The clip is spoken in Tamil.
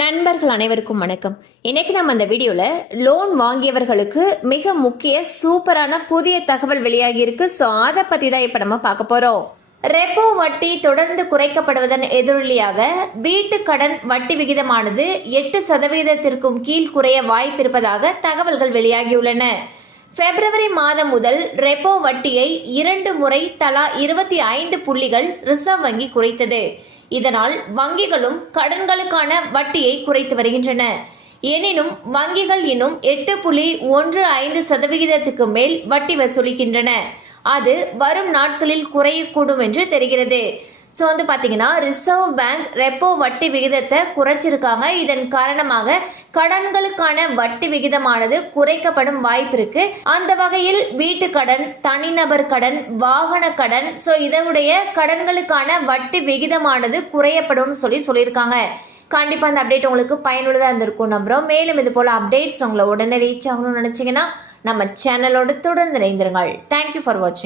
நண்பர்கள் அனைவருக்கும் வணக்கம். இன்னைக்கு நம்ம அந்த வீடியோவில் லோன் வாங்கியவர்களுக்கு மிக முக்கிய சூப்பரான புதிய தகவல் வெளியாகி இருக்கு. ஸோ அதை பற்றி தான் இப்போ நம்ம பார்க்க போகிறோம். ரெப்போ வட்டி தொடர்ந்து குறைக்கப்படுவதன் எதிரொலியாக வீட்டு கடன் வட்டி விகிதமானது 8% கீழ் குறைய வாய்ப்பிருப்பதாக தகவல்கள் வெளியாகியுள்ளன. பிப்ரவரி மாதம் முதல் ரெப்போ வட்டியை 2 முறை தலா 25 புள்ளிகள் ரிசர்வ் வங்கி குறைத்தது. இதனால் வங்கிகளும் கடன்களுக்கான வட்டியை குறைத்து வருகின்றன. எனினும் வங்கிகள் இன்னும் 8.15% மேல் வட்டி வசூலிக்கின்றன. அது வரும் நாட்களில் குறையக்கூடும் என்று தெரிகிறது. ஸோ பார்த்தீங்கன்னா ரிசர்வ் பேங்க் ரெப்போ வட்டி விகிதத்தை குறைச்சிருக்காங்க. இதன் காரணமாக கடன்களுக்கான வட்டி விகிதமானது குறைக்கப்படும் வாய்ப்பு இருக்கு. அந்த வகையில் வீட்டு கடன், தனிநபர் கடன், வாகன கடன், ஸோ இதனுடைய கடன்களுக்கான வட்டி விகிதமானது குறையப்படும் சொல்லியிருக்காங்க. கண்டிப்பாக அந்த அப்டேட் உங்களுக்கு பயனுள்ளதாக இருந்திருக்கும் நம்புறோம். மேலும் இது போல அப்டேட்ஸ் உங்களை உடனே ரீச் ஆகணும்னு நினைச்சீங்கன்னா நம்ம சேனலோடு தொடர்ந்து இணைந்திருங்கள். தேங்க்யூ ஃபார் வாட்சிங்.